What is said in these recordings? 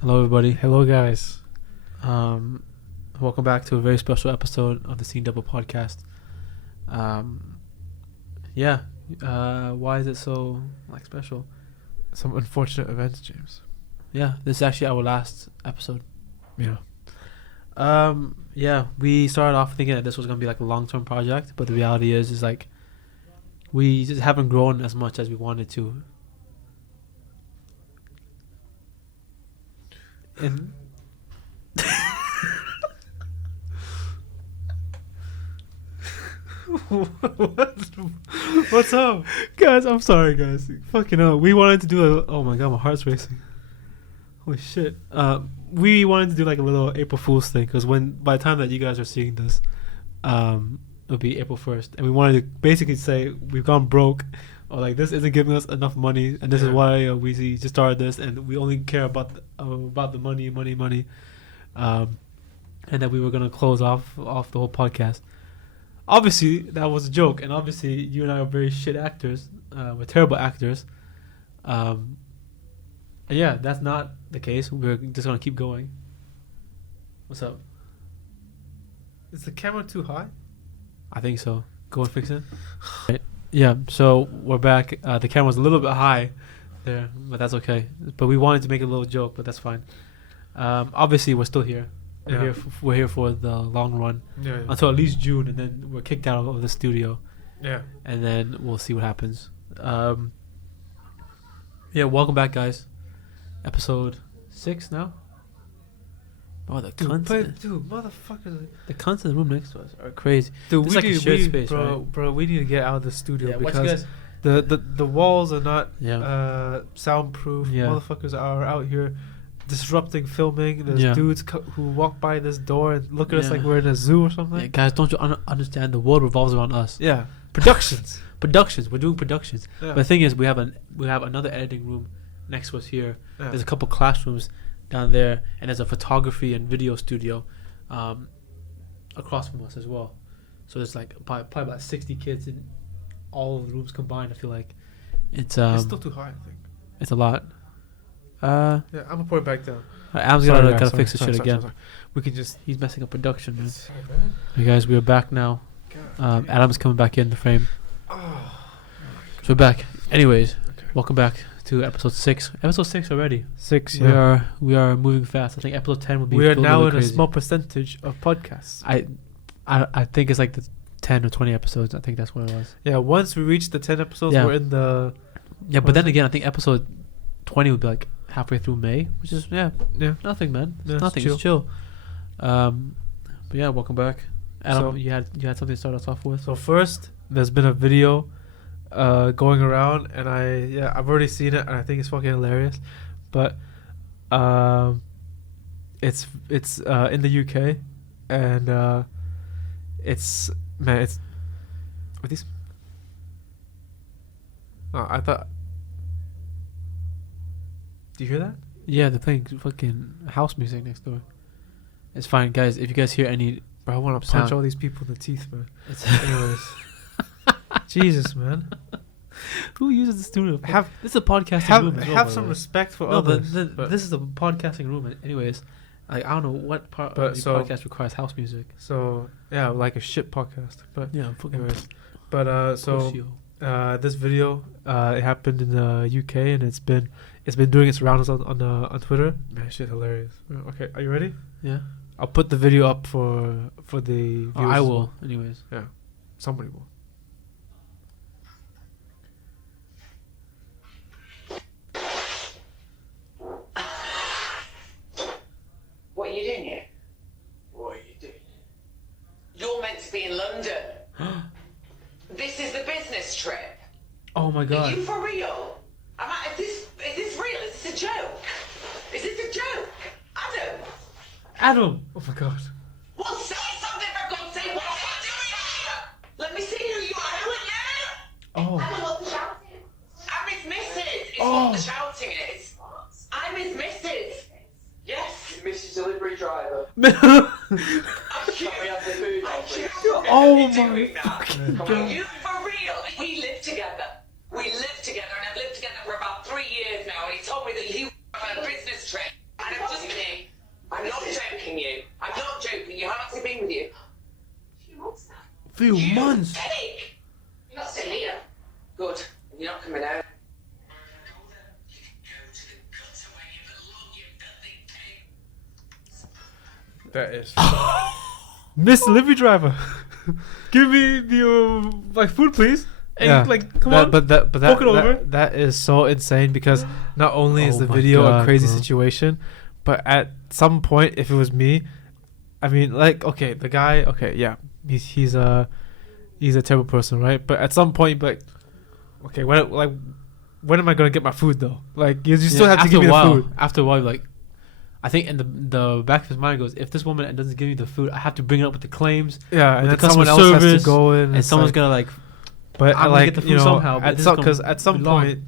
Hello, everybody. Hello, guys. Welcome back to a very special episode of the Dubbel podcast. Why is it so special? Some unfortunate events, James. Yeah, this is actually our last episode. Yeah. We started off thinking that this was gonna be like a long-term project, but the reality is like we just haven't grown as much as we wanted to. And What's up? guys, I'm sorry, guys. Fucking hell. We wanted to do oh my god, my heart's racing. Holy shit. We wanted to do like a little April Fool's thing because by the time that you guys are seeing this, it'll be April 1st, and we wanted to basically say we've gone broke, or like this isn't giving us enough money, and this is why we just started this, and we only care about the money, and that we were gonna close off the whole podcast. Obviously, that was a joke, and obviously, you and I are very shit actors. We're terrible actors. And yeah, that's not the case. We're just gonna keep going. What's up? Is the camera too high? I think so. Go and fix it. Right. Yeah, so we're back. The camera's a little bit high there, but that's okay. But we wanted to make a little joke, but that's fine. Obviously, we're still here. We're here for the long run until at least June, and then we're kicked out of the studio. Yeah. And then we'll see what happens. Welcome back, guys. Episode 6 now. Oh, the cunts! Motherfuckers! The cunts in the room next to us are crazy. Dude, It's like a shared space, right? Bro, we need to get out of the studio because the walls are not soundproof. Yeah. Motherfuckers are out here disrupting filming. There's dudes who walk by this door and look at us like we're in a zoo or something. Yeah, guys, don't you understand? The world revolves around us. Yeah, productions. We're doing productions. Yeah. But the thing is, we have another editing room next to us here. Yeah. There's a couple classrooms down there, and there's a photography and video studio across from us as well. So there's like probably about 60 kids in all of the rooms combined. I feel like it's still too high, I think. It's a lot. I'm gonna pour it back down. Adam's gotta fix this shit again. Sorry. We can just. He's messing up production, man. Sorry, man. Hey guys, we are back now. Adam's coming back in the frame. Oh. So we're back. Anyways, welcome back to episode 6. Episode 6 already. 6. Yeah. We are moving fast. I think episode 10 will be. We are now in crazy. a small percentage of podcasts. I think it's like the 10 or 20 episodes. I think that's what it was. Yeah. Once we reach the 10 episodes, we're in the. Yeah, but then again, I think episode 20 would be like halfway through May, which is nothing, man. It's nothing. It's chill. But yeah, welcome back, Adam. So, you had something to start us off with. So first, there's been a video going around, and I've already seen it, and I think it's fucking hilarious. But it's in the UK, and it's with these. I thought. Do you hear that? Yeah, they're playing fucking house music next door. It's fine, guys. If you guys hear any, bro, I want to punch all these people in the teeth, man. Anyways, Jesus, man. Who uses the studio? This is a podcasting room. Have some respect for others. But this is a podcasting room. Anyways, like I don't know what part of the podcast requires house music. So yeah, like a shit podcast. But yeah, anyways. But this video it happened in the UK, and it's been doing its rounds on Twitter. Man, shit, hilarious. Okay, are you ready? Yeah. I'll put the video up for the viewers. I will, anyways. Yeah, somebody will. What are you doing here? What are you doing? You're meant to be in London. This is the business trip. Oh my god. Are you for real? Is this real? Is this a joke? Is this a joke? Adam! Oh my god. Well, say something for God's sake. What are you doing here? Let me see who you are. Who are you? Oh. I'm not the shouting. I'm his missus. It's what the shouting is. I'm his missus. Yes. Mrs. Delivery driver. Oh my god. Are you for real? We live together. We live together, and I've lived together for about 3 years now, and he told me that he was on a business trip. And I've just few You months. Pig! You're not still here. Good. You're not coming out. That is Miss Delivery Driver. Give me the like food, please. And Yeah. like, come on. But Poke it over. that is so insane because not only is Oh the my video God, a crazy bro. situation, but at some point, if it was me, I mean, like, okay, the guy, okay, yeah, he's a terrible person, right? But at some point, but okay, when am I gonna get my food though? Like, you still have to after give me a the while, food. After a while, like, I think in the back of his mind goes, if this woman doesn't give me the food, I have to bring it up with the claims, Yeah, and with then the someone customer else has service, to go in, and it's someone's like, gonna like, but I'm gonna like get the food you know, somehow, but at this some is gonna because at some be long. point,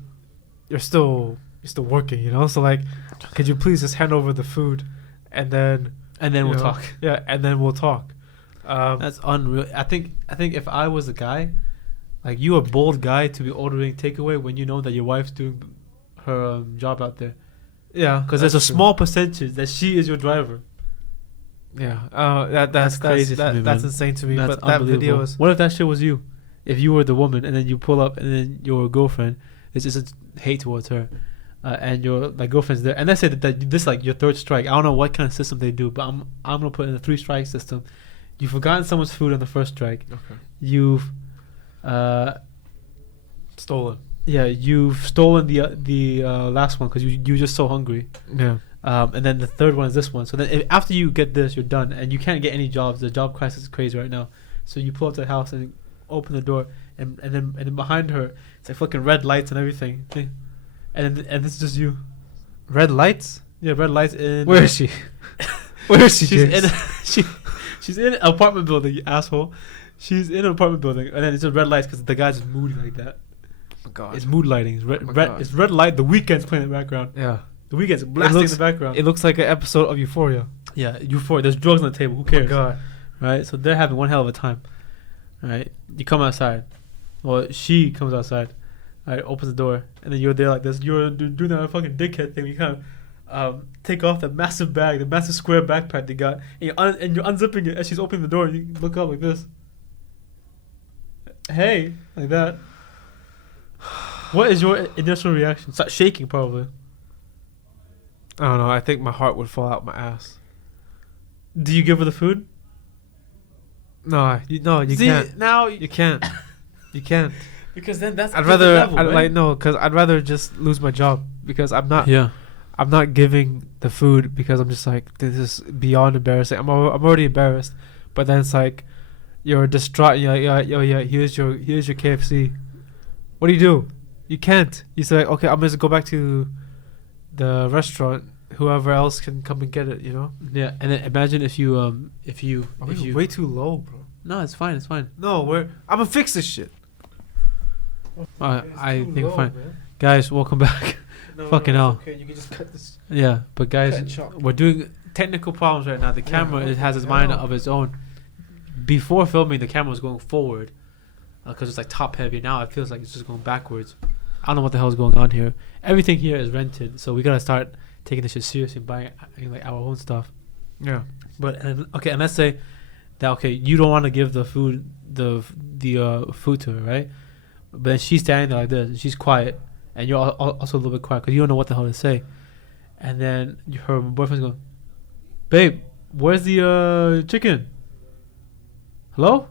you're still working, you know. So like, could you please just hand over the food, and then and then you we'll know, talk. Yeah, and then we'll talk. That's unreal. I think if I was a guy, like you, a bold guy to be ordering takeaway when you know that your wife's doing her job out there, Yeah, because there's a that's true. small percentage that she is your driver. Yeah, that's crazy to me, that's man. insane to me. That's But that video unbelievable. is What if that shit was you? If you were the woman and then you pull up and then your girlfriend is just hate towards her, and your like girlfriend's there, and let's say that this like your third strike. I don't know what kind of system they do, but I'm gonna put in a 3-strike system. You've forgotten someone's food on the first strike. okay. You've Stolen. yeah, you've stolen the last one because you're just so hungry. Yeah, And then the third one is this one. So then after you get this, you're done, and you can't get any jobs. The job crisis is crazy right now. So you pull up to the house and open the door, and then behind her, it's like fucking red lights and everything. And this is just you. red lights. Yeah, red lights in. Where is she? Where is she? She's James? in. She's in an apartment building, you asshole. She's in an apartment building, and then it's just red lights because the guy's just moody like that. Oh my God. It's mood lighting. It's red. Oh my red God. it's red light. The Weeknd's playing in the background. Yeah, The Weeknd's blasting looks- in the background. it looks like an episode of Euphoria. Yeah, euphoric. There's drugs on the table. Who Oh my cares? God. Right? So they're having one hell of a time. Right? You come outside. Well, she comes outside. Right? Opens the door, and then you're there like this. You're doing that fucking dickhead thing. You kind of take off the massive bag, the massive square backpack they got, and you're unzipping it as she's opening the door. And you look up like this. Hey, like that. What is your initial reaction? Start shaking, probably. I don't know. I think my heart would fall out my ass. Do you give her the food? No, you See, can't. now You can't. You can't. because then that's I'd a different rather, level, I'd right? like no, because I'd rather just lose my job because I'm not. Yeah. I'm not giving the food because I'm just like, this is beyond embarrassing. I'm already embarrassed, but then it's like you're distraught. You're like, yeah, here's your KFC. What do you do? You can't. You say, okay, I'm just go back to the restaurant. Whoever else can come and get it. You know. Yeah, and then imagine if you Way too low, bro. no, it's fine, No, I'm gonna fix this shit. I think fine. Guys, welcome back. Fucking hell. Okay, you can just cut this. Yeah, but guys, Cut short. we're doing technical problems right now. The camera it has its mind of its own. Before filming, the camera was going forward because it's like top heavy. Now it feels like it's just going backwards. I don't know what the hell is going on here. Everything here is rented, so we gotta start taking this shit seriously and buying like our own stuff. Yeah. But and let's say that you don't want to give the food food to her, right? But then she's standing there like this, and she's quiet, and you're also a little bit quiet because you don't know what the hell to say. And then her boyfriend's going, "Babe, where's the chicken? Hello?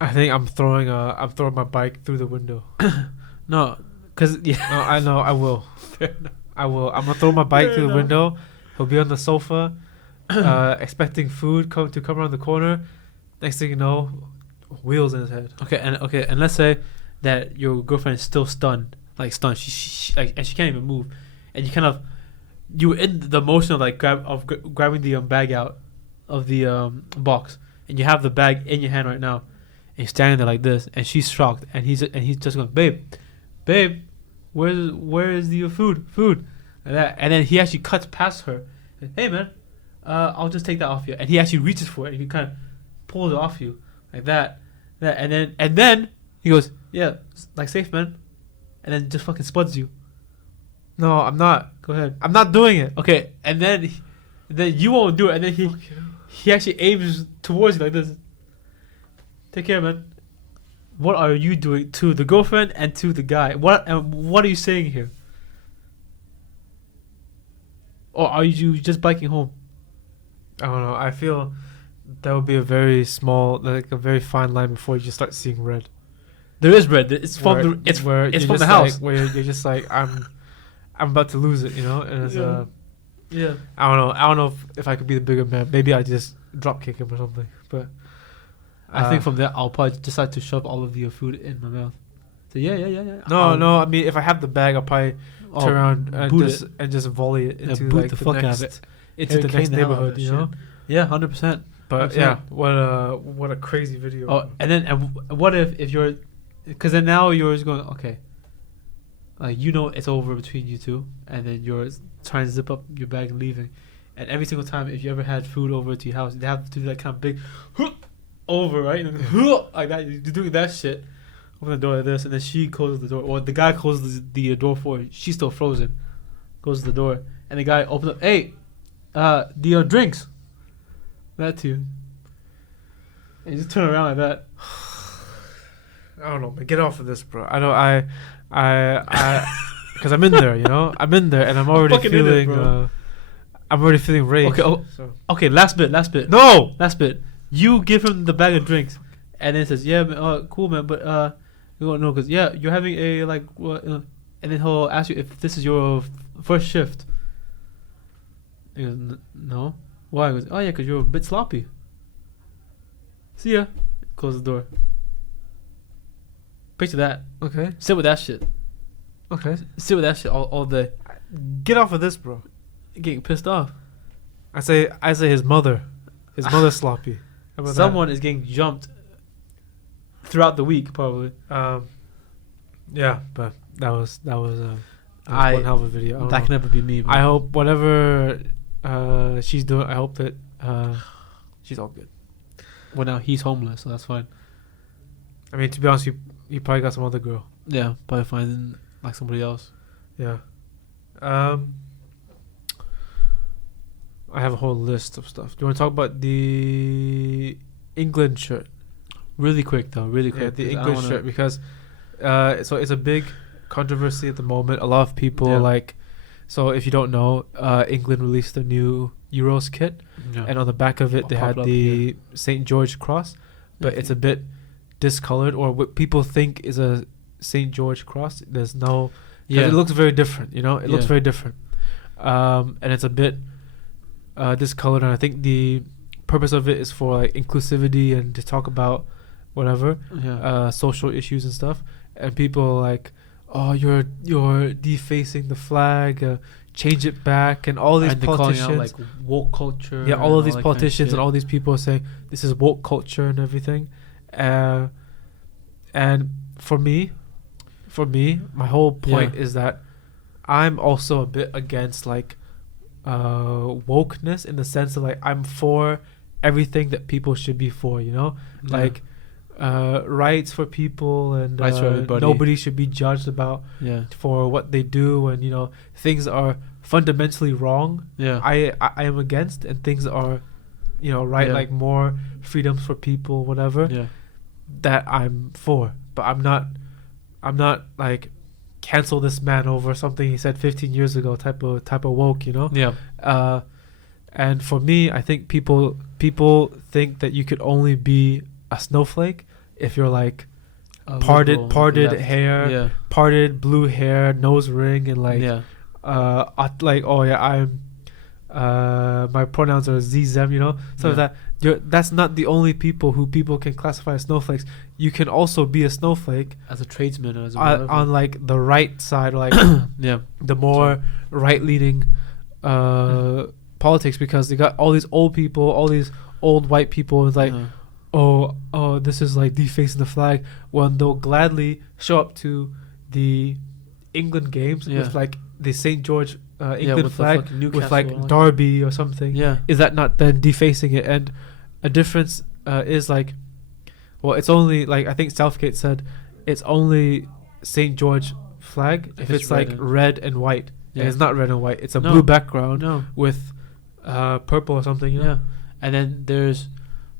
I think I'm throwing my bike through the window. No, because No, I know. I will. I will. I'm gonna throw my bike Fair through the enough. window. He'll be on the sofa, expecting food to come around the corner. Next thing you know, wheels in his head. and let's say that your girlfriend is still stunned. She like, and she can't even move, and you were in the motion of like grabbing the bag out of the box, and you have the bag in your hand right now, and you're standing there like this, and she's shocked, and he's just going, babe, where's the food, like that, and then he actually cuts past her, like, hey man, I'll just take that off you, and he actually reaches for it, and he kind of pulls it off you like that, and then he goes, yeah, like safe man, and then just fucking spuds you. No, I'm not. Go ahead. I'm not doing it. Okay, and then you won't do it, and then he actually aims towards you like this. Take care, man. What are you doing to the girlfriend and to the guy? What are you saying here? Or are you just biking home? I don't know. I feel that would be a very small, like a very fine line before you just start seeing red. There is red. It's from the it's where it's you're from the just house. like, where you're just like I'm about to lose it, you know. And it's, Yeah. I don't know if I could be the bigger man. Maybe I just drop kick him or something. But I think from there I'll probably decide to shove all of your food in my mouth. So yeah. no. I mean, if I have the bag, I'll probably turn around boot and just volley it into boot like the the fuck out of next, it. into Harry the Kane next the hell out of neighborhood, that you shit. know. Yeah, 100%. But 100%. yeah, what a crazy video. Oh, and then what if you're, because then now you're just going okay, like it's over between you two, and then you're trying to zip up your bag and leaving, and every single time if you ever had food over to your house, they have to do that kind of big over, right? Like that, you're doing that shit. Open the door like this, and then she closes the door, or the guy closes the door for her. She's still frozen. Closes the door, and the guy opens up. Hey, the drinks. That too. And you just turn around like that. I don't know, man. Get off of this, bro. I know because I'm in there, you know. I'm in there, and I'm already fucking in it, feeling. bro. I'm already feeling rage. Okay, so. Okay, last bit. No. Last bit. You give him the bag of drinks, and then it says, "Yeah, man, cool, man, but you don't know, cause yeah, you're having a like what?" And then he'll ask you if this is your first shift. He goes, "No, why?" He goes, "Oh yeah, cause you're a bit sloppy." See ya. Close the door. Picture that. Okay. Sit with that shit. Okay. Sit with that shit all day. Get off of this, bro. You're getting pissed off. I say his mother. His mother's sloppy. How about Someone is getting jumped throughout the week, probably. that? Yeah, but that was one hell of a video. I don't That know. can never be me. Man. I hope whatever she's doing, I hope that she's all good. Well, now he's homeless, so that's fine. I mean, to be honest, you probably got some other girl. Yeah, probably finding like somebody else. Yeah. I have a whole list of stuff. Do you want to talk about the England shirt? Really quick though, really Yeah, quick. the 'cause I English wanna- shirt, because so it's a big controversy at the moment. A lot of people Yeah. so if you don't know, England released a new Euros kit, Yeah. and on the back of it they had Popped up, the St. George cross, but it's a bit discolored, or what people think is a St. George cross. There's no, it looks very different, you know. It looks Yeah. very different, and it's a bit discolored, and I think the purpose of it is for like inclusivity and to talk about whatever social issues and stuff. And people are like, oh, you're defacing the flag, change it back, and all these and they're calling out politicians, like woke culture. yeah, all of these that kind politicians shit. and all these people are saying this is woke culture and everything. And for me, my whole point is that I'm also a bit against like wokeness, in the sense of like I'm for everything that people should be for, you know. Yeah. Like rights for people, and Rights for everybody. nobody should be judged about for what they do, and you know, things are fundamentally wrong. Yeah. I am against, and things are, you know, right, Yeah. like more freedoms for people, whatever, Yeah. that I'm for. But I'm not like cancel this man over something he said 15 years ago type of woke, you know. Yeah. And for me, I think people think that you could only be a snowflake if you're like parted left. hair, Yeah. parted blue hair, nose ring, and like Yeah. like, oh yeah, I'm my pronouns are ze them, you know. So that's not the only people can classify as snowflakes. You can also be a snowflake As a tradesman or as a on like the right side, or like yeah. the more right leaning politics, because they got all these old people, all these old white people, and it's like, oh, this is like defacing the flag, when they'll gladly show up to the England games with like the St. George England with flag, the with Newcastle like Derby or something. Yeah. Is that not then defacing it? And a difference is like, well, it's only like, I think Southgate said it's only St. George flag if it's like red and white. Yeah. And it's not red and white. It's a No. blue background No. with purple or something, you know? Yeah. And then there's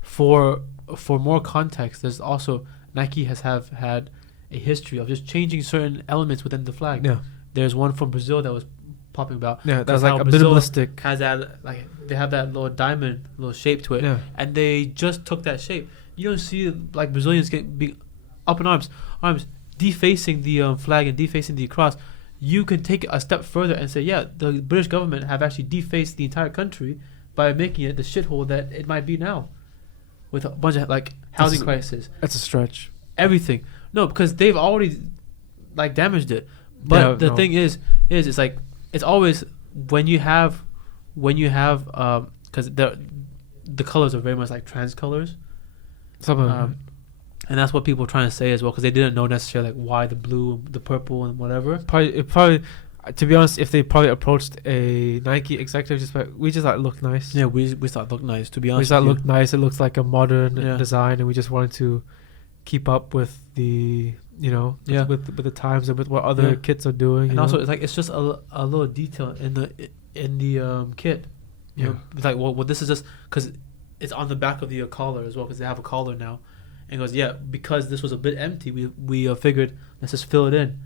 4 for more context, there's also Nike has had a history of just changing certain elements within the flag. Yeah. There's one from Brazil that was popping about. Yeah, Because that's like how a Brazil minimalistic. Has that like they have that little diamond, little shape to it, Yeah. and they just took that shape. You don't see like Brazilians be up in arms, defacing the flag and defacing the cross. You can take it a step further and say, yeah, the British government have actually defaced the entire country by making it the shithole that it might be now, with a bunch of like housing crisis, That's a stretch. everything. No, because they've already like damaged it. But Yeah, the no. thing is it's like it's always when you have because the colors are very much like trans colors. Some of them. And that's what people are trying to say as well, because they didn't know necessarily like why the blue, the purple, and whatever. Probably, to be honest, if they probably approached a Nike executive, just like, we just thought it looked nice. Yeah, we thought it looked nice. To be We honest, just thought it with looked nice. It looks like a modern Yeah. design, and we just wanted to keep up with the, Yeah. with the times and with what other Yeah. kits are doing. and you also know? it's like it's just a little detail in the kit. You know, it's like well this is just because it's on the back of the collar as well, because they have a collar now. And it goes, yeah, because this was a bit empty, we figured let's just fill it in.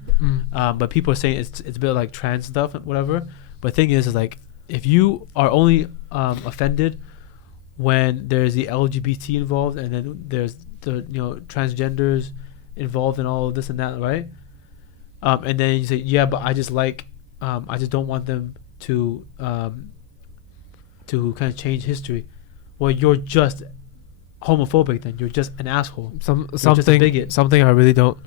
But people are saying it's a bit like trans stuff and whatever. But the thing is like if you are only offended when there's the LGBT involved, and then there's the transgenders involved in all of this and that, right? And then you say, yeah, but I just don't want them to kind of change history. Well, you're just homophobic then. You're just an asshole. Just a bigot. Something I really don't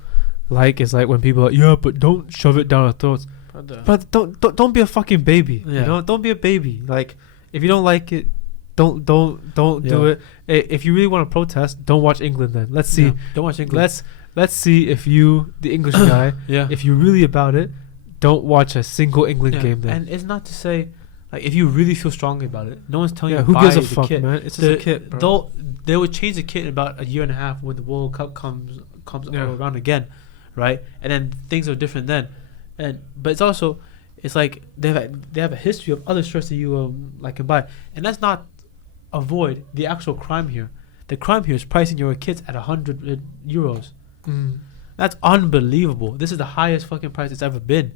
like is like when people are like, yeah, but don't shove it down our throats. But don't be a fucking baby. Yeah. Don't be a baby. Like if you don't like it, don't do it. If you really want to protest, don't watch England then. Let's see. Yeah, don't watch England. Let's see if you, the English guy, Yeah. if you're really about it, don't watch a single England game then. And it's not to say like if you really feel strongly about it, no one's telling you to who buy gives a the fuck, kit. man? It's just a kit, bro. They would change the kit in about a year and a half when the World Cup comes around again, right? And then things are different then. But it's also like they have a history of other shirts that you like can buy, and let's not avoid the actual crime here. The crime here is pricing your kits at 100 euros. That's unbelievable. This is the highest fucking price it's ever been.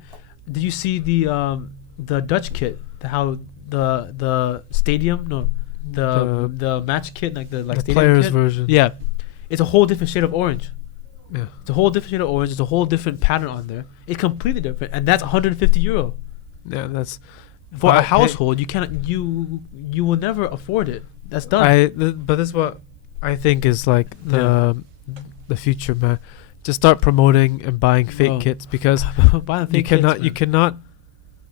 Did you see the Dutch kit? The stadium? No, the match kit, like the stadium players kit? version. Yeah, it's a whole different shade of orange. Yeah. It's a whole different shade of orange. It's a whole different pattern on there. It's completely different, and that's 150 euro Yeah, that's for a household. You cannot. You will never afford it. That's done. But that's what I think is like the future, man. Just start promoting and buying fake kits, because Buy the you fake cannot kits,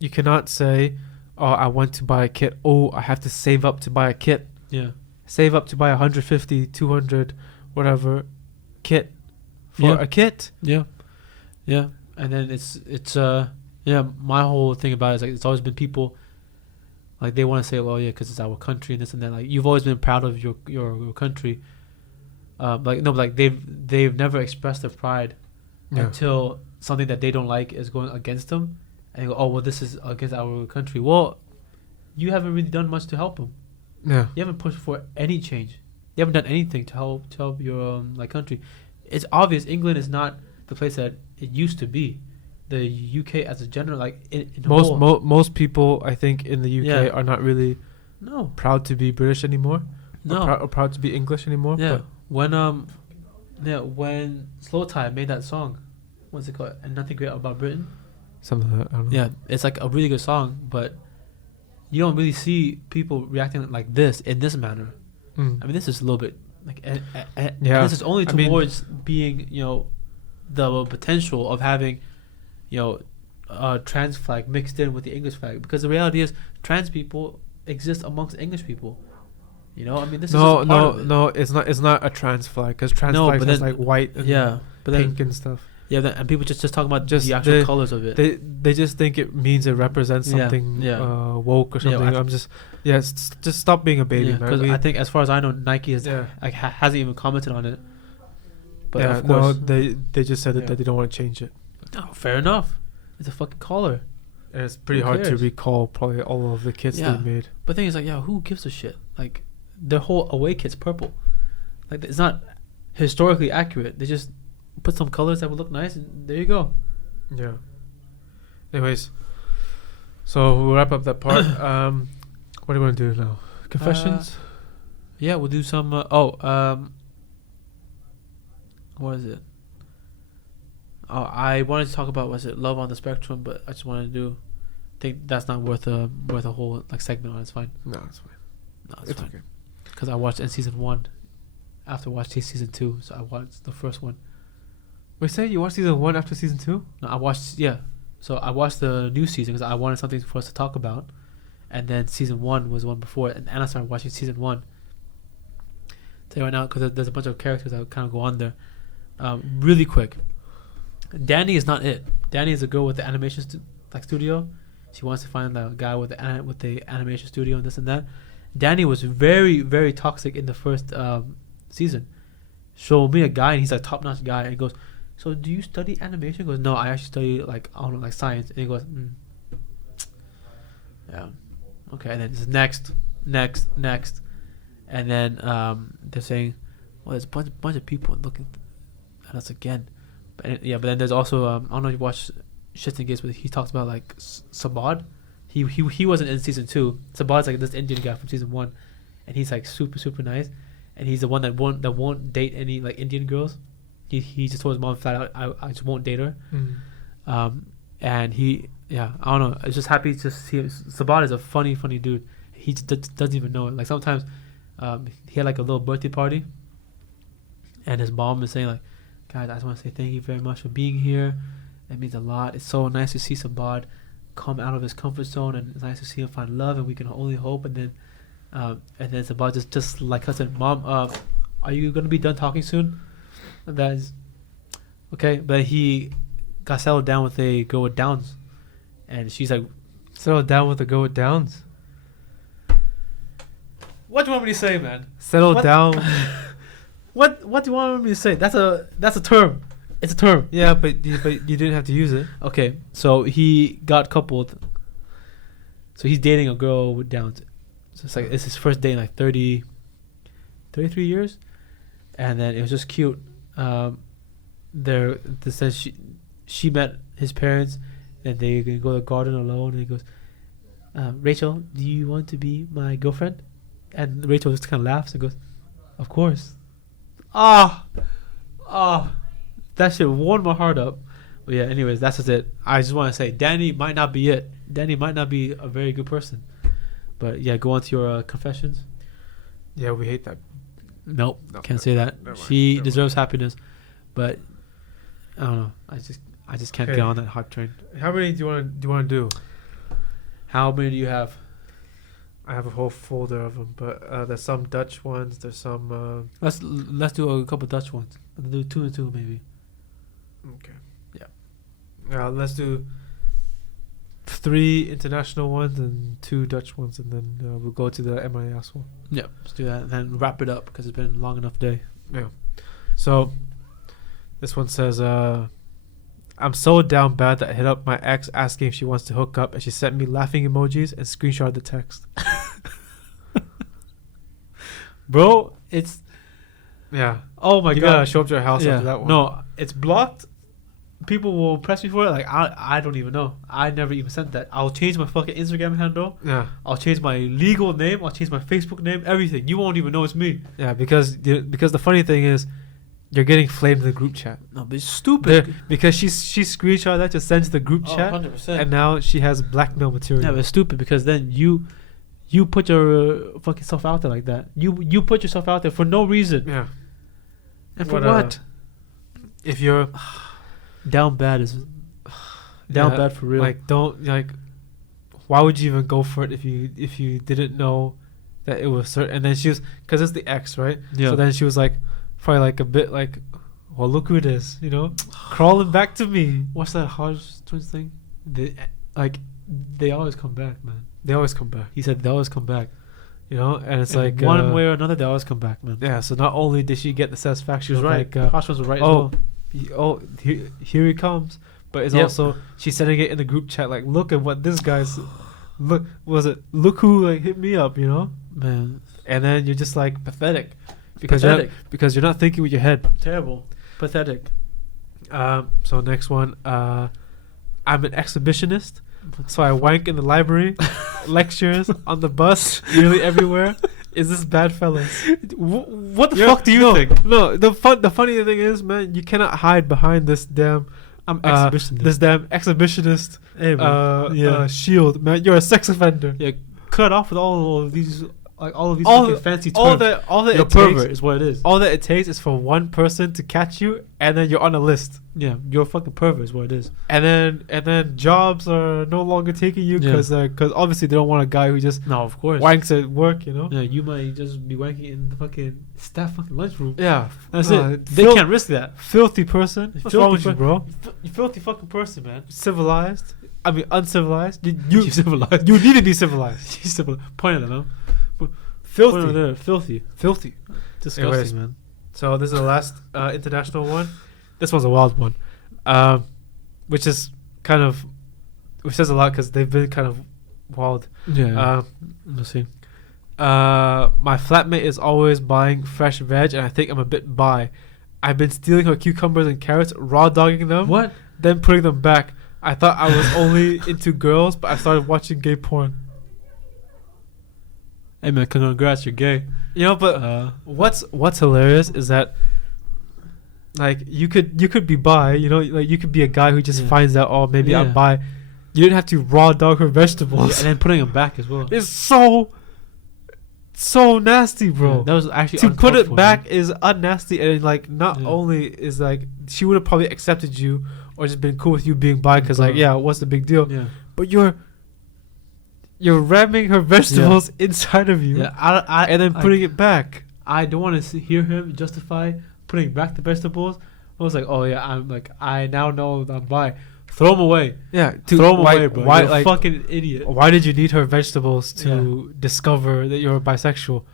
you cannot say, oh, I want to buy a kit. Oh, I have to save up to buy a kit. Yeah. Save up to buy 150, 200, whatever kit for a kit. Yeah. And then it's my whole thing about it is like it's always been people like they want to say, well, yeah, because it's our country and this and that. Like you've always been proud of your country. Like they've never expressed their pride until something that they don't like is going against them, and they go, oh well, this is against our country. Well, you haven't really done much to help them. Yeah. You haven't pushed for any change. You haven't done anything to help your country. It's obvious England is not the place that it used to be. The UK as a general, like in most people, I think, in the UK are not really no proud to be British anymore. No, or proud to be English anymore. Yeah. When Slow Tie made that song, what's it called? And Nothing Great About Britain. Something like that. I don't know. Yeah, it's like a really good song, but you don't really see people reacting like this in this manner. I mean, this is a little bit like, this is only towards being, the potential of having, a trans flag mixed in with the English flag, because the reality is trans people exist amongst English people. I mean, this is just part of it. No, it's not a trans flag, because trans flags has like white and pink and stuff. Yeah, and people just talk about just the actual colors of it. They just think it means it represents something woke or something. I'm just stop being a baby, man. Because I think, as far as I know, Nike hasn't even commented on it. But of course, they just said that they don't want to change it. No, fair enough. It's a fucking collar. And it's pretty hard to recall probably all of the kits they made. But the thing is, like, who gives a shit? Like, their whole away kit's purple. like it's not historically accurate. They just put some colors that would look nice, and there you go. Yeah. Anyways, so we'll wrap up that part. What do you want to do now? Confessions? Yeah, we'll do some. What is it? Oh, I wanted to talk about Love on the Spectrum, but I just wanted to think that's not worth a whole like segment on. It's fine. No, it's fine. No, It's fine. okay. Because I watched in season 1 after watching season 2, so I watched the first one. Wait, say you watched season 1 after season 2? No, I watched So I watched the new season because I wanted something for us to talk about, and then season 1 was the one before it, and Anna started watching season 1. Tell you right now, because there's a bunch of characters that kind of go on there. Really quick, Danny is not it. Danny is a girl with the animation studio. She wants to find the guy with the animation studio and this and that. Danny was very, very toxic in the first season. So me a guy, and he's a top notch guy, and he goes, "So do you study animation?" He goes, "No, I actually study like I don't know, like science." And he goes, "Yeah, okay." And then it's next, and then they're saying, "Well, there's a bunch of people looking at us again." But then there's also I don't know if you watch Shits and Gigs, but he talks about like Sabad. He wasn't in season 2. Sabad's like this Indian guy from season 1, and he's like super super nice, and he's the one that won't date any like Indian girls. He just told his mom flat out, I just won't date her. And I don't know. I was just happy to see him. Sabad is a funny dude. He just doesn't even know it. Like sometimes he had like a little birthday party, and his mom is saying like, "Guys, I just want to say thank you very much for being here. It means a lot. It's so nice to see Sabad come out of his comfort zone, and it's nice to see him find love, and we can only hope." And then Sabad just like I said, "Mom, are you gonna be done talking soon?" And that is okay. But he got settled down with a girl with Downs, and she's like, Settle down with a girl with Downs? "What do you want me to say, man? Settle What? down. What do you want me to say? That's a term. It's a term." Yeah, but you didn't have to use it. Okay, so he got coupled. So he's dating a girl with Downs. So it's his first date in like 33 years, and then it was just cute. This says she met his parents, and they go to the garden alone. And he goes, "Rachel, do you want to be my girlfriend?" And Rachel just kind of laughs and goes, "Of course." That shit warmed my heart up. But yeah, anyways, that's just it. I just want to say, Danny might not be it. Danny might not be a very good person. But yeah, go on to your confessions. Yeah, we hate that. Nope, No, can't say that. never mind, She never deserves happiness, but I don't know. I just can't Okay. get on that hype train. How many do you want to do? How many do you have? I have a whole folder of them, but there's some Dutch ones. There's some. Let's do a couple Dutch ones. Let's do 2 and 2 maybe. Okay. Yeah. Let's do 3 international ones and 2 Dutch ones, and then we'll go to the MIS one. Yeah, let's do that and then wrap it up because it's been a long enough day. Yeah. So this one says, "I'm so down bad that I hit up my ex asking if she wants to hook up, and she sent me laughing emojis and screenshot the text." Bro, it's Yeah. oh my You god. gotta show up to her house after that one. No, it's blocked. People will press me for it. Like I don't even know. I never even sent that. I'll change my fucking Instagram handle. Yeah. I'll change my legal name. I'll change my Facebook name. Everything. You won't even know it's me. Yeah, because the funny thing is, you're getting flamed in the group chat. No, but it's stupid. Because she screenshot that to send to the group chat, 100%. and now she has blackmail material. Yeah, but it's stupid because then you put your fucking self out there like that. You put yourself out there for no reason. Yeah. And for What, what? If you're Down bad is down bad for real. like, don't like. Why would you even go for it if you didn't know that it was certain? And then she was, because it's the ex, right? Yeah. So then she was like, probably like a bit like, well, look who it is, crawling back to me. What's that Hodge twins thing? They always come back, man. They always come back, He said they always come back. and it's In like one way or another, they always come back, man. Yeah. So not only did she get the satisfaction, She was of right. like, Hodge twins was right oh, as well. here he comes. But it's Yep. also, she's sending it in the group chat like, look at what this guy's, look who like hit me up, Man, and then you're just like pathetic. because you're not thinking with your head. Terrible. Pathetic. So next one. I'm an exhibitionist, so I wank in the library, lectures, on the bus, nearly everywhere. Is this bad, fellas? What the fuck do you think? No, the funny thing is, man, you cannot hide behind this damn exhibitionist. This damn exhibitionist Hey, shield, man. You're a sex offender. Yeah, cut off with all of these fucking fancy terms. All that You're it pervert takes, is what it is. all that it takes is for one person to catch you, and then you're on a list. Yeah, you're a fucking pervert is what it is. And then jobs are no longer taking you because obviously they don't want a guy who just No, of course. wanks at work, you know. Yeah, you might just be wanking in the fucking staff fucking lunchroom. Yeah, That's it. They can't risk that. Filthy person. What's wrong with you, bro? You filthy fucking person, man. Civilized. I mean, uncivilized. You civilized. You need to be civilized. You civilized. Point at them. Filthy. Point there. Filthy. Disgusting, Anyways, man. So this is the last international one. This one's a wild one, which says a lot because they've been kind of wild. Yeah. Let's see. My flatmate is always buying fresh veg, and I think I'm a bit bi. I've been stealing her cucumbers and carrots, raw dogging them, What? then putting them back. I thought I was only into girls, but I started watching gay porn. Hey man, congrats, you're gay. You know, but what's hilarious is that, like, you could be bi, you know, like you could be a guy who just finds out, oh, maybe I'm Yeah. bi. You didn't have to raw dog her vegetables. Yeah, and then putting them back as well. It's so nasty, bro. Yeah, that was actually To put uncalled it for, back man. is unnasty, and like not Yeah. only is like she would have probably accepted you or just been cool with you being bi because like yeah, what's the big deal? Yeah. But you're ramming her vegetables inside of you, Yeah. and then putting it back. I don't want to hear him justify putting back the vegetables. I was like, oh yeah, I now know I'm bi. Throw them away. Yeah, Throw them away, bro. Why, You're a like, fucking idiot. why did you need her vegetables to discover that you're bisexual?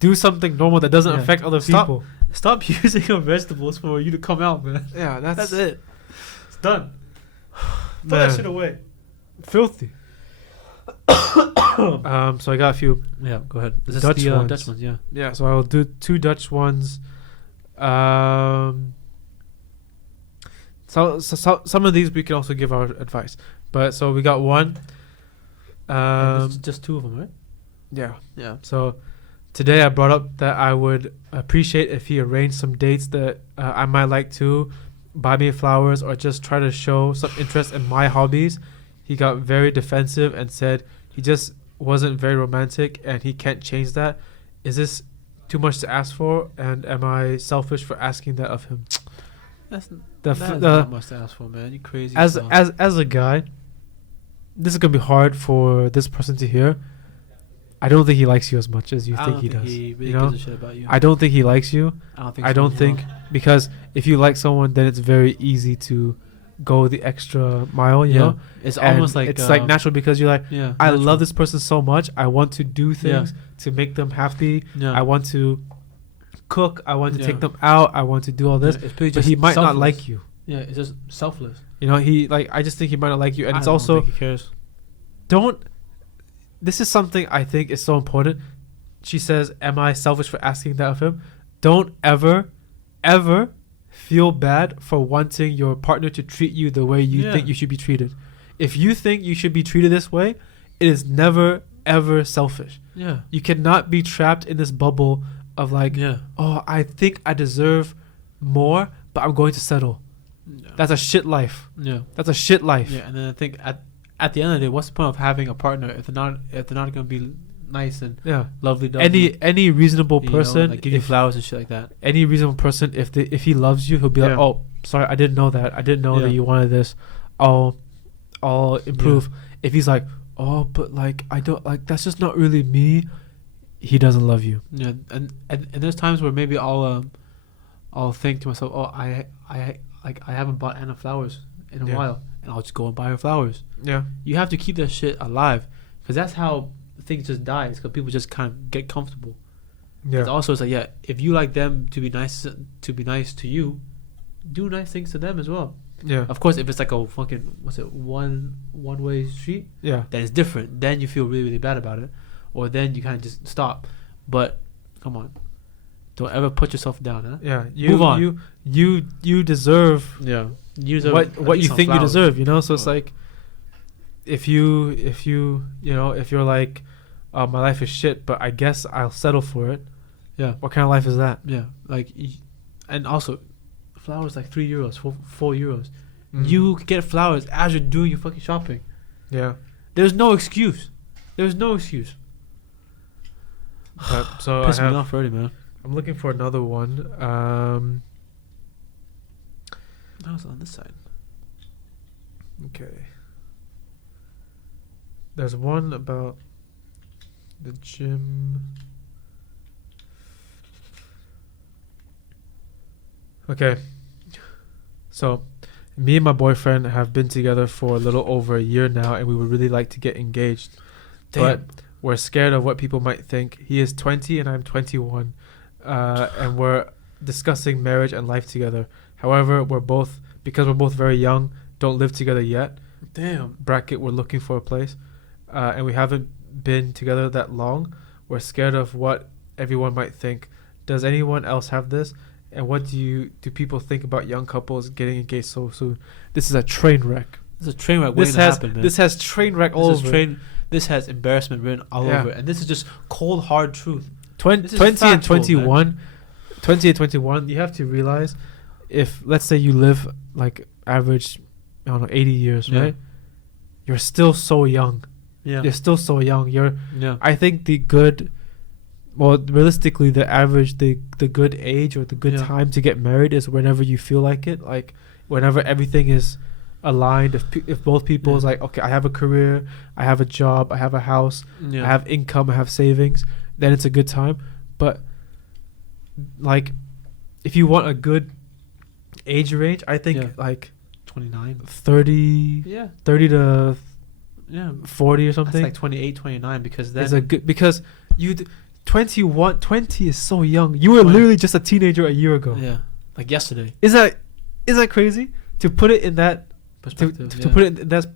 Do something normal that doesn't Yeah. affect other Stop. people. Stop using your vegetables for you to come out, man. Yeah, That's it. It's done. Put Man. that shit away. Filthy. So I got a few. Yeah, go ahead. Is this Dutch the ones. Dutch ones? Yeah. Yeah, so I'll do 2 Dutch ones. So some of these we can also give our advice. But so we got one. Just 2 of them, right? Yeah. Yeah. So today I brought up that I would appreciate if he arranged some dates that I might like to buy me flowers or just try to show some interest in my hobbies. He got very defensive and said he just wasn't very romantic and he can't change that. Is this too much to ask for? And am I selfish for asking that of him? That's That's not much to ask for, man. You crazy. as a guy, this is gonna be hard for this person to hear. I don't think he likes you as much as you think he does. He really you know? gives a shit about you. I don't think he likes you. I don't think because if you like someone, then it's very easy to go the extra mile. You know, it's And almost like it's like natural because you're like, Yeah, I natural. love this person so much. I want to do things to make them happy. Yeah. I want to cook. I want to Yeah. take them out. I want to do all this. It's pretty But just he might not selfless. like you. Yeah, it's just selfless. You know, I just think he might not like you. And I it's don't also, think he cares. this is something I think is so important. She says, am I selfish for asking that of him? Don't ever feel bad for wanting your partner to treat you the way you think you should be treated. If you think you should be treated this way, it is never, ever selfish. Yeah. You cannot be trapped in this bubble of like, Yeah. oh, I think I deserve more, but I'm going to settle. Yeah. That's a shit life. Yeah. That's a shit life. Yeah, and then I think at the end of the day, what's the point of having a partner if they're not gonna be nice and Yeah. lovely? Any reasonable you know, person, like give you if flowers and shit like that. any reasonable person, if he loves you, he'll be like, Yeah. oh, sorry, I didn't know that. I didn't know that Yeah. you wanted this. I'll improve. If he's like, oh, but like I don't like that's just not really me. He doesn't love you. Yeah, and there's times where maybe I'll think to myself, oh, I haven't bought Anna flowers in a Yeah. while, and I'll just go and buy her flowers. Yeah. You have to keep that shit alive, because that's how things just die. It's because people just kind of get comfortable. Yeah. It's also, it's like, yeah, if you like them to be nice to you, do nice things to them as well. Yeah. Of course, if it's like a fucking one way street, Yeah. then it's different. Then you feel really, really bad about it, or then you kind of just stop. But come on, Don't ever put yourself down, huh? Yeah, you Move on. You deserve Yeah. what you think you deserve, you know. So it's Oh. like, if you if you're like, my life is shit, but I guess I'll settle for it. Yeah. What kind of life is that? Yeah. Like, and also, flowers like €3, 4 euros. Mm. You could get flowers as you're doing your fucking shopping. Yeah. There's no excuse. There's no excuse. But, so Piss me off already, man. I'm looking for another one. That was on this side. Okay. There's one about the gym. Okay. So, me and my boyfriend have been together for a little over a year now, and we would really like to get engaged. Damn. But we're scared of what people might think. He is 20 and I'm 21. And we're discussing marriage and life together. However, because we're both very young, don't live together yet. Damn. Bracket, we're looking for a place. And we haven't been together that long. We're scared of what everyone might think. Does anyone else have this? And what do people think about young couples getting engaged so soon? This is a train wreck. This is a train wreck waiting to happen, man. This has train wreck all over. This has embarrassment written all over it. And this is just cold, hard truth. 20 This is and factual, 21, 20 and 21, you have to realize, if let's say you live like average, I don't know, 80 years, Yeah. right? You're still so young. Yeah. You're still so young. Yeah. I think realistically, the average, the good age or the good Yeah. time to get married is whenever you feel like it. Like whenever everything is aligned. If both people is like, okay, I have a career, I have a job, I have a house, Yeah. I have income, I have savings, then it's a good time. But like, if you want a good age range, I think Yeah. like 29. 30 Yeah. to Yeah. 40 or That's something. like 28, 29 because then Is a good, because 20 is so young. You were 20. literally just a teenager a year ago. yeah, like yesterday Is that crazy to put it in that perspective. to put it in that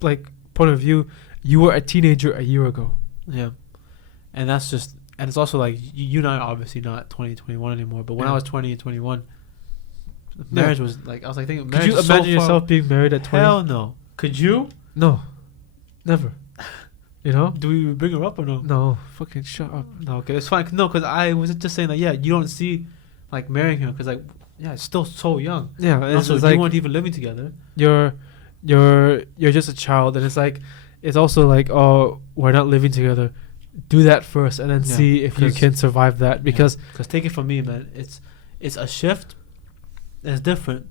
like point of view? You were a teenager a year ago. Yeah, and that's just, and it's also like you and I are obviously not 20, 21 anymore. But when I Yeah. was 20 and 21, marriage was like, I was like thinking, Could marriage you is so imagine far- yourself being married at 20? Hell no. Could you? No, never. You know? Do we bring her up or no? No, fucking shut up. No, okay, it's fine. No, because I was just saying that, yeah, you don't see like marrying her because like, yeah, it's still so young. Yeah, And it's also, like you weren't even living together. you're just a child, and it's like, it's also like, oh, we're not living together. Do that first, and then Yeah, see if you 'cause- can survive that. Because Because take it from me, man, it's a shift. It's different,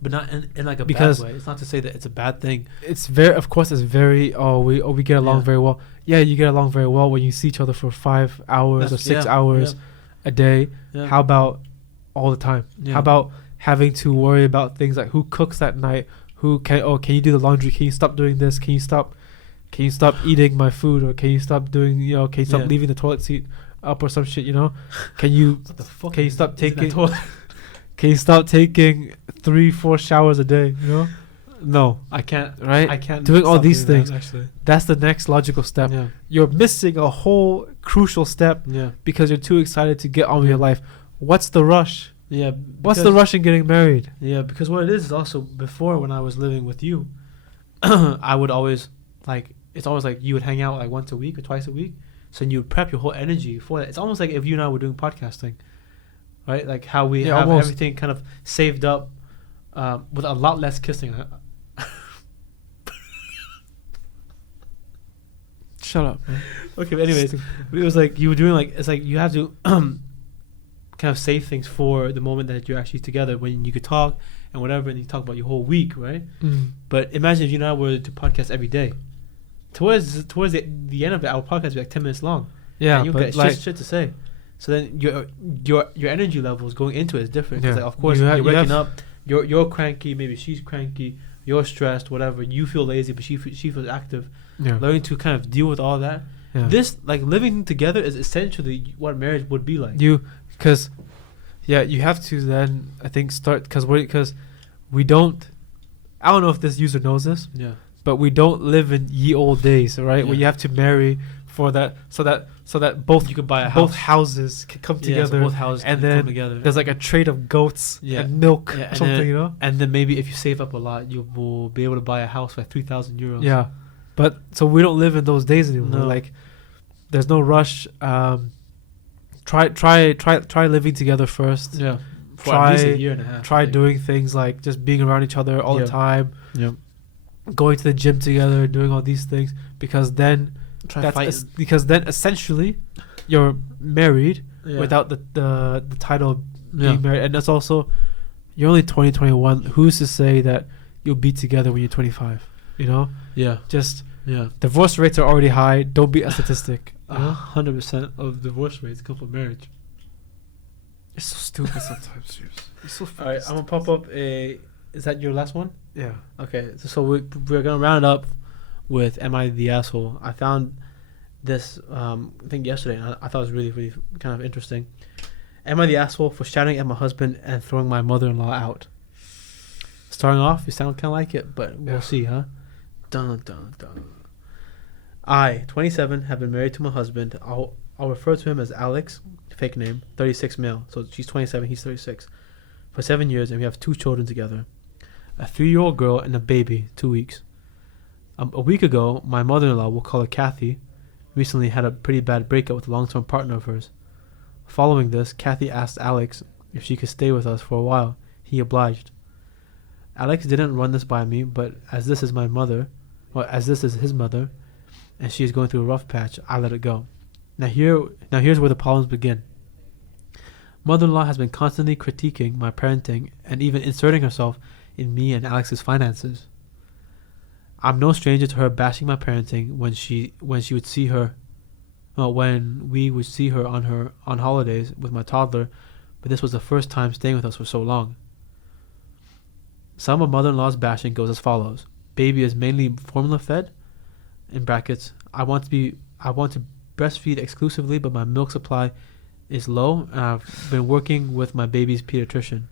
but not in like a Because- bad way. It's not to say that it's a bad thing. it's very, of course, it's very. We get along Yeah. very well. Yeah, you get along very well when you see each other for 5 hours or 6 hours a day. Yeah. How about all the time? Yeah. How about having to worry about things like who cooks that night? Can you do the laundry? Can you stop doing this? Can you stop eating my food? Or can you stop doing, can you stop Yeah. leaving the toilet seat up or some shit, Can you What the fuck? can you stop is in that taking toilet? can you stop taking 3-4 showers a day, No, I can't. Right? I can't. Doing all stop these doing that, things. actually. That's the next logical step. Yeah. You're missing a whole crucial step Yeah. because you're too excited to get on with your life. What's the rush? Yeah. What's the rush in getting married? Yeah, because what it is also, before when I was living with you, I would always it's always like you would hang out like once a week or twice a week, so you would prep your whole energy for that. It's almost like if you and I were doing podcasting, right? Like how we Yeah, have almost. everything kind of saved up, with a lot less kissing. Shut up, man. Okay, but anyways, it was like you were doing it's like you have to kind of save things for the moment that you're actually together when you could talk and whatever, and you talk about your whole week, right? But imagine if you and I were to podcast every day. Towards the end of it, our podcast would be like 10 minutes long. Yeah, and you but get like, shit to say. So then your energy levels going into it is different. Because Yeah. of course You you're have- waking up, you're cranky, maybe she's cranky, you're stressed, whatever. You feel lazy, but she feels active. yeah, Learning to kind of deal with all that. yeah. This living together is essentially what marriage would be like. you have to then, I think, start because we don't. I don't know if this user knows this, Yeah. but we don't live in ye old days, right? Where Yeah. you have to marry for that, so that both You could buy a both house. houses can come Yeah, so together. both houses and can then come together. there's like a trade of goats Yeah. and milk Yeah, or and something, then- you know? And then maybe if you save up a lot, you will be able to buy a house for 3,000 euros. Yeah, but so we don't live in those days anymore. No. Like, there's no rush. Try living together first. Yeah. For at least Try a year and a half. try like, doing things like just being around each other all Yeah. the time, Yeah. going to the gym together, doing all these things, because then Try that's fighting. because then essentially you're married Yeah. without the title of Yeah. being married, and that's also you're only 2021. Who's to say that you'll be together when you're 25? You know, Yeah. just Yeah. divorce rates are already high. Don't be a statistic. You know? 100% of divorce rates come from marriage. It's so stupid sometimes. Seriously. It's so All right, I'm gonna pop up a. Is that your last one? yeah. Okay, so we're gonna round it up with "Am I the asshole?" I found this I think yesterday, and I thought it was really kind of interesting. Am I the asshole for shouting at my husband and throwing my mother-in-law out? Starting off, you sound kind of like it, but we'll Yeah. see, huh? Dun dun dun. I, 27, have been married to my husband. I'll refer to him as Alex, fake name, 36 male. So she's 27, he's 36. For 7 years, and we have 2 children together. A 3-year-old girl and a baby, 2 weeks. A week ago, my mother-in-law, we'll call her Kathy, recently had a pretty bad breakup with a long-term partner of hers. Following this, Kathy asked Alex if she could stay with us for a while. He obliged. Alex didn't run this by me, but as this is his mother, and she is going through a rough patch, I let it go. Now here's where the problems begin. Mother-in-law has been constantly critiquing my parenting and even inserting herself in me and Alex's finances. I'm no stranger to her bashing my parenting when we would see her on holidays with my toddler, but this was the first time staying with us for so long. Some of mother-in-law's bashing goes as follows. Baby is mainly formula fed, in brackets, I want to breastfeed exclusively, but my milk supply is low, and I've been working with my baby's pediatrician.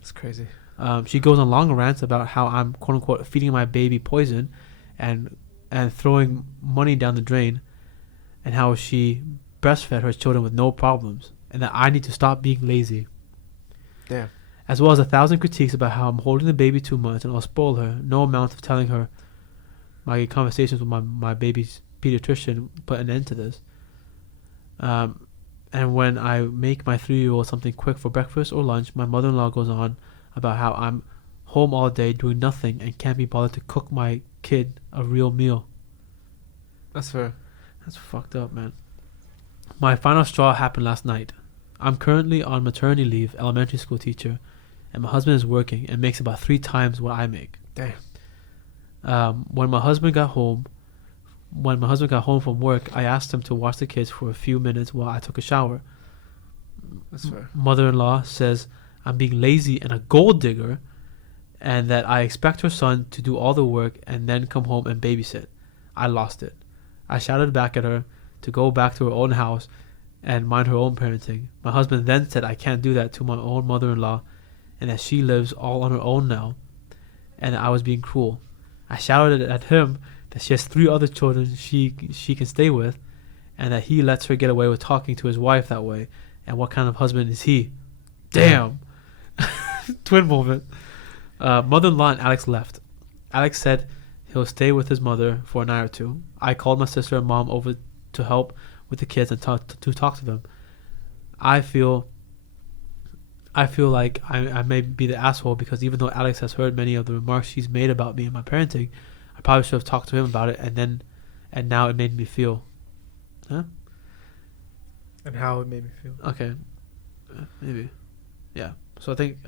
It's crazy. She goes on long rants about how I'm quote unquote feeding my baby poison and throwing money down the drain, and how she breastfed her children with no problems, and that I need to stop being lazy. Damn. As well as 1,000 critiques about how I'm holding the baby too much and I'll spoil her. No amount of telling her my conversations with my baby's pediatrician put an end to this. And when I make my 3-year-old something quick for breakfast or lunch, my mother-in-law goes on about how I'm home all day doing nothing and can't be bothered to cook my kid a real meal. That's fair. That's fucked up, man. My final straw happened last night. I'm currently on maternity leave, elementary school teacher, and my husband is working and makes about 3 times what I make. Damn. When my husband got home from work, I asked him to watch the kids for a few minutes while I took a shower. That's fair. Mother-in-law says I'm being lazy and a gold digger, and that I expect her son to do all the work and then come home and babysit. I lost it. I shouted back at her to go back to her own house and mind her own parenting. My husband then said I can't do that to my own mother-in-law, and that she lives all on her own now, and that I was being cruel. I shouted at him that she has 3 other children she can stay with, and that he lets her get away with talking to his wife that way. And what kind of husband is he? Damn. Twin moment. Mother-in-law and Alex left. Alex said he'll stay with his mother for a night or 2. I called my sister and mom over to help with the kids and talk to them. I feel like I may be the asshole because even though Alex has heard many of the remarks she's made about me and my parenting, I probably should have talked to him about it, and now it made me feel. Huh? And how it made me feel. Okay. Maybe. Yeah. So I think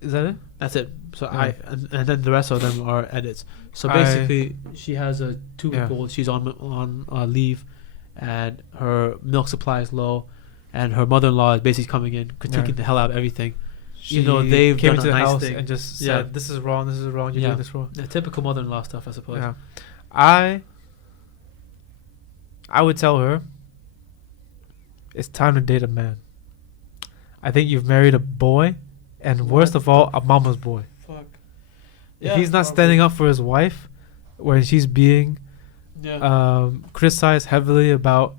Is that it? that's it. So Yeah. and then the rest of them are edits. So I- basically, she has a 2-week-old. Yeah. She's on leave, and her milk supply is low, and her mother-in-law is basically coming in critiquing Yeah. the hell out of everything. She You know, they've came done into a the nice house thing. and just Yeah. said, "This is wrong. This is wrong. You're Yeah. doing this wrong." The typical mother-in-law stuff, I suppose. Yeah. I would tell her it's time to date a man. I think you've married a boy, and worst of all, a mama's boy. Fuck. If he's not standing up for his wife when she's being criticized heavily about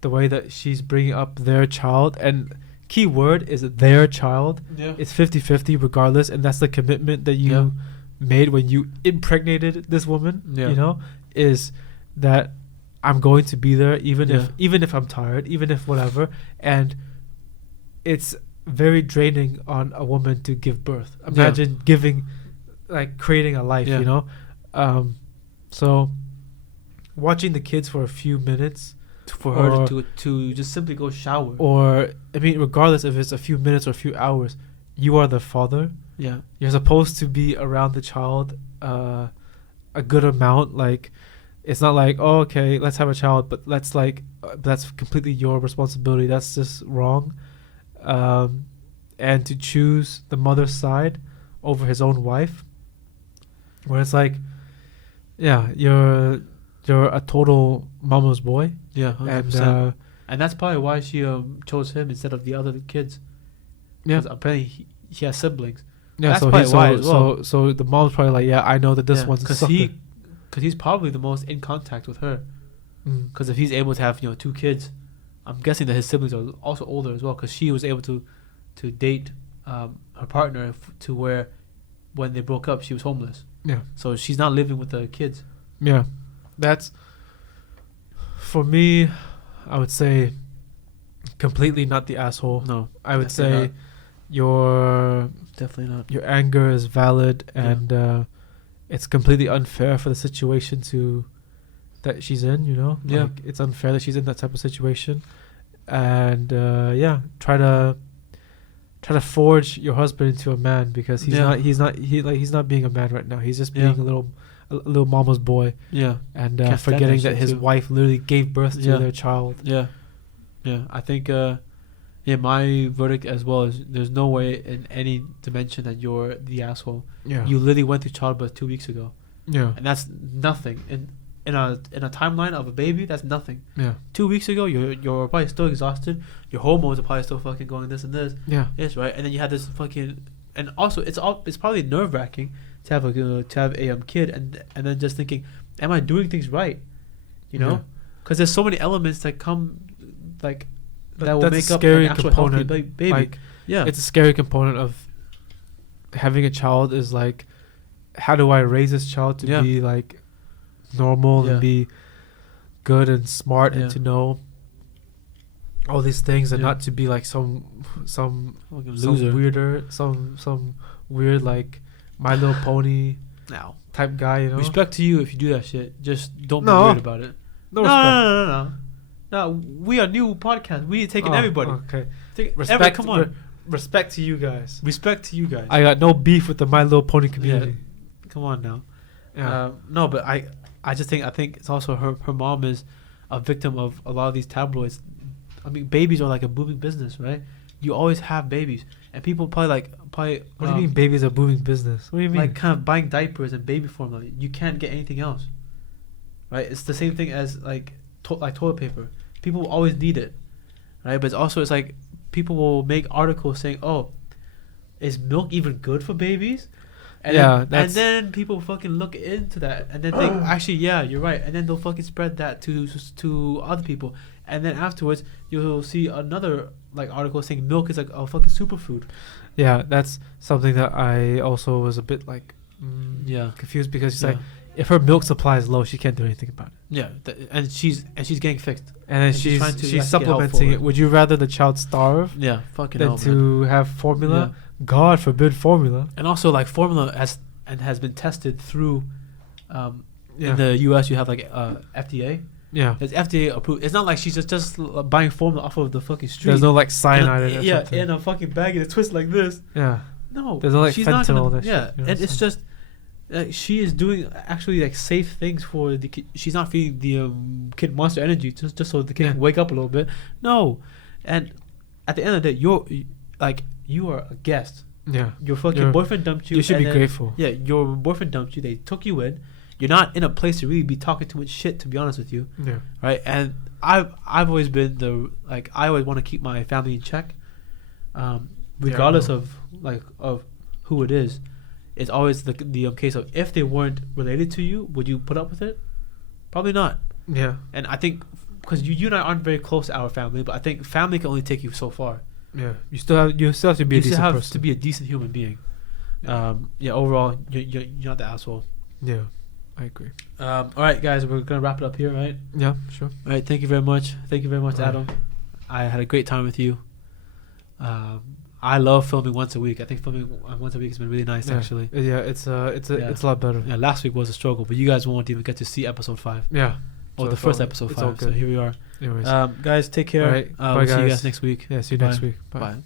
the way that she's bringing up their child, and key word is their child. Yeah. It's 50-50 regardless, and that's the commitment that you made when you impregnated this woman. Yeah. You know, is that I'm going to be there even if I'm tired, even if whatever. And it's very draining on a woman to give birth. Imagine creating a life, you know. So watching the kids for a few minutes for her to just simply go shower, or I mean, regardless if it's a few minutes or a few hours, you are the father. Yeah, you're supposed to be around the child a good amount. Like, it's not like, oh, okay, let's have a child, but that's completely your responsibility. That's just wrong. And to choose the mother's side over his own wife, where it's like, yeah, you're a total mama's boy. Yeah, 100%. And that's probably why she chose him instead of the other kids. Yeah, apparently he has siblings. Yeah, that's probably why as well. So the mom's probably like, yeah, I know that this one's a sucker. Because he's probably the most in contact with her. Because if he's able to have 2 kids, I'm guessing that his siblings are also older as well. Because she was able to date her partner to where when they broke up, she was homeless. Yeah. So she's not living with the kids. Yeah, that's, for me, I would say, completely not the asshole. No, I would say not. Your definitely not. Your anger is valid, and it's completely unfair for the situation that she's in. You know, like, it's unfair that she's in that type of situation, and try to forge your husband into a man, because he's not being a man right now. He's just being a little mama's boy. Yeah, and forgetting that his wife literally gave birth to their child. Yeah, I think my verdict as well is there's no way in any dimension that you're the asshole. Yeah, you literally went through childbirth 2 weeks ago. Yeah, and that's nothing in a timeline of a baby. That's nothing. Yeah, 2 weeks ago you're probably still exhausted. Your hormones are probably still fucking going this and this. Yeah, yes, right. And then you had this fucking, and also it's probably nerve-wracking to have a kid, and then just thinking, am I doing things right? You know, because there's so many elements that come that will make up an actual healthy baby. Like, it's a scary component of having a child. Is like, how do I raise this child to be like normal and be good and smart and to know all these things, and not to be like some weirder, some weird like My Little Pony type guy, you know. Respect to you if you do that shit. Just don't be weird about it. No, we are new podcast. We taking everybody. Okay. Respect. Come on. Respect to you guys. Respect to you guys. I got no beef with the My Little Pony community. Yeah. Come on now. Yeah. No, but I just think it's also her mom is a victim of a lot of these tabloids. I mean, babies are like a booming business, right? You always have babies, and people probably. What do you mean babies are booming business? What do you mean? Like kind of buying diapers and baby formula. You can't get anything else, right? It's the same thing as like toilet paper. People will always need it, right? But it's like people will make articles saying, "Oh, is milk even good for babies?" And then people fucking look into that and then think, actually, yeah, you're right. And then they'll fucking spread that to other people. And then afterwards, you'll see another like article saying milk is like a fucking superfood. Yeah, that's something that I also was a bit like confused, because it's like, if her milk supply is low, she can't do anything about it. Yeah, and she's getting fixed. And then she's supplementing it. Would you rather the child starve? Yeah, fucking than to have formula? Yeah. God forbid formula. And also, like, formula has been tested through. In the U.S., you have like FDA. Yeah, it's FDA approved. It's not like she's just buying formula off of the fucking street. There's no like cyanide in it. In a fucking bag and a twist like this. Yeah. No, there's no like fentanyl. That shit, you know, and it's just she is doing actually like safe things for the kid. She's not feeding the kid Monster Energy just so the kid can wake up a little bit. No, and at the end of the day, you are a guest. Yeah, your fucking boyfriend dumped you. You should be grateful. Yeah, your boyfriend dumped you. They took you in. You're not in a place to really be talking too much shit, to be honest with you. Yeah. Right. And I've always been I always want to keep my family in check, regardless of who it is. It's always the case of, if they weren't related to you, would you put up with it? Probably not. Yeah. And I think because you and I aren't very close to our family, but I think family can only take you so far. Yeah. You still have to be You a still decent have person. to be a decent human being. Overall, you're not the asshole. Yeah. I agree. All right, guys, we're gonna wrap it up here, right? Yeah. Sure. All right, thank you very much. Thank you very much, All right. Adam. I had a great time with you. I love filming once a week. I think filming once a week has been really nice, actually. Yeah. It's a lot better. Yeah, last week was a struggle, but you guys won't even get to see episode 5. Yeah. Or So the it's first all- episode it's all 5. So here here we are. Anyways. Guys, take care. All right. Bye, We'll see you guys. guys next week. Yeah. See you Bye. next week. Bye. Bye.